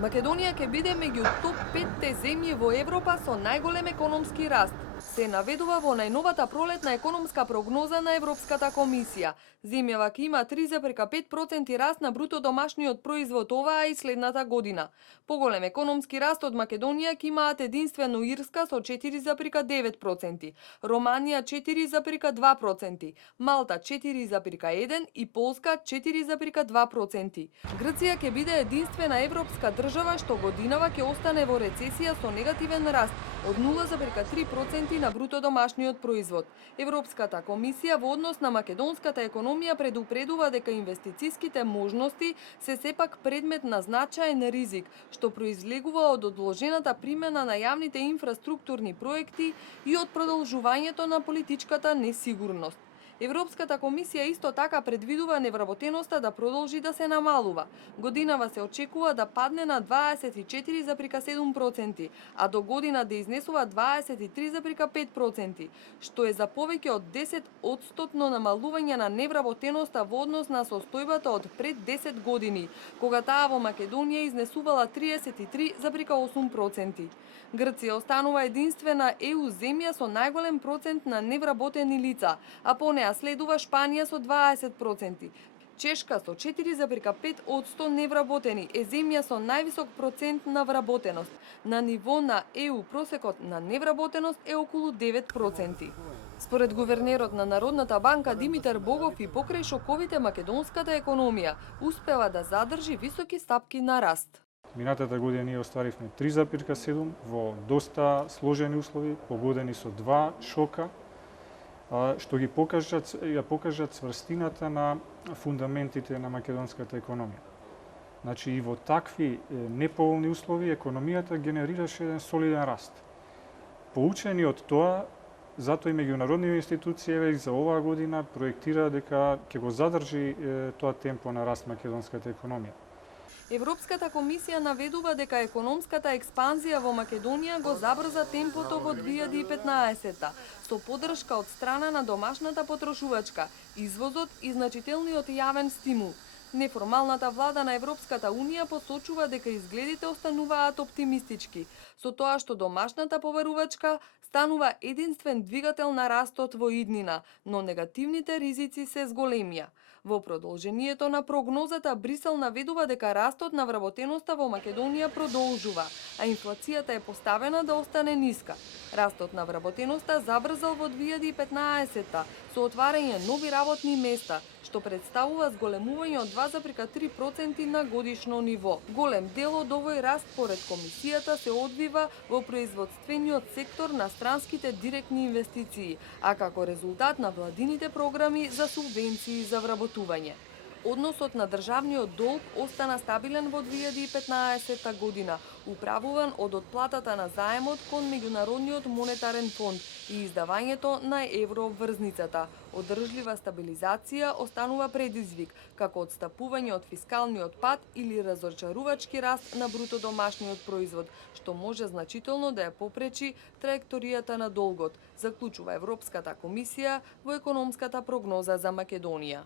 Македонија ќе биде меѓу топ 5 земји во Европа со најголем економски раст, се наведува во најновата пролетна економска прогноза на Европската комисија. Земјава ќе има 3,5% раст на бруто домашниот производ оваа и следната година. Поголем економски раст од Македонија ќе имаат единствено Ирска со 4,9%, Романија 4,2%, Малта 4,1% и Полска 4,2%. Грција ќе биде единствена европска држава што годинава ќе остане во рецесија со негативен раст од 0,3% на бруто домашниот производ. Европската комисија во однос на македонската економија предупредува дека инвестициските можности се сепак предмет на значаен ризик, што произлегува од одложената примена на јавните инфраструктурни проекти и од продолжувањето на политичката несигурност. Европската комисија исто така предвидува невработеноста да продолжи да се намалува. Годинава се очекува да падне на 24,7%, а до година да изнесува 23,5%, што е за повеќе од 10% намалување на невработеноста во однос на состојбата од пред 10 години, кога таа во Македонија изнесувала 33,8%. Грција останува единствена ЕУ земја со најголем процент на невработени лица, а по неа следува Шпанија со 20%. Чешка со 4,5% невработени е земја со највисок процент на вработеност. На ниво на ЕУ просекот на невработеност е околу 9%. Според гувернерот на Народната банка Димитар Богов и покрај шоковите македонската економија успева да задржи високи стапки на раст. Минатата година ние остваривме 3,7 во доста сложени услови, погодени со два шока, што ја покажат цврстината на фундаментите на македонската економија. Значи и во такви неповолни услови економијата генерираше еден солиден раст. Поучени од тоа, затоа и меѓународни институции за оваа година проектира дека ќе го задржи тоа темпо на раст македонската економија. Европската комисија наведува дека економската експанзија во Македонија го забрза темпото во 2015 со поддршка од страна на домашната потрошувачка, извозот и значителниот јавен стимул. Неформалната влада на Европската Унија посочува дека изгледите остануваат оптимистички, со тоа што домашната поверувачка станува единствен двигател на растот во иднина, но негативните ризици се зголемија. Во продолжението на прогнозата Брисел наведува дека растот на вработеноста во Македонија продолжува, а инфлацијата е поставена да остане ниска. Растот на вработеноста забрзал во 2015 со отварање нови работни места, што представува зголемување од 2,3% на годишно ниво. Голем дел од овој раст според комисијата се одвива во производствениот сектор на странските директни инвестиции, а како резултат на владините програми за субвенции за вработување. Односот на државниот долг остана стабилен во 2015 година, управуван од отплатата на заемот кон Меѓународниот монетарен фонд и издавањето на еврообврзницата. Одржлива стабилизација останува предизвик, како отстапување од фискалниот пат или разочарувачки раст на бруто домашниот производ, што може значително да ја попречи траекторијата на долгот, заклучува Европската комисија во економската прогноза за Македонија.